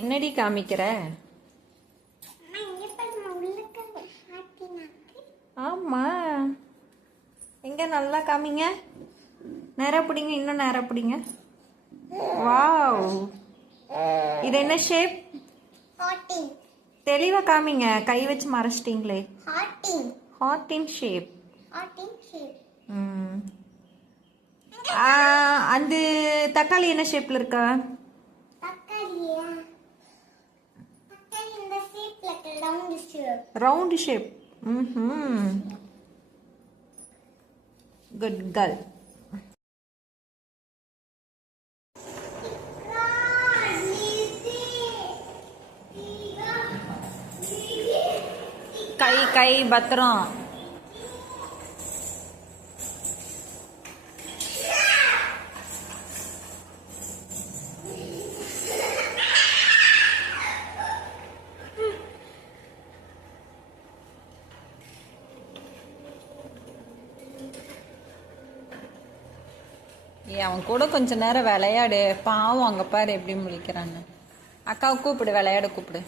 என்னடி காமிக்கிற? ஆமா, எங்க நல்லா காமிங்க. நேரா பிடிங்க, இன்னும் நேரா பிடிங்க. வாவ், இது என்ன ஷேப்? தெளிவா காமிங்க, கை வச்சு மறைச்சிட்டீங்களே. ஹார்ட்டின் ஷேப். அந்த தக்காளி என்ன ஷேப்ல இருக்கா? Round shape. Good girl. கை கை பத்திரம். அவன் கூட கொஞ்ச நேரம் விளையாடு. பாவம், அங்க பாரு எப்படி முழிக்கிறான்னு. அக்காவை கூப்பிடு, விளையாட கூப்பிடு.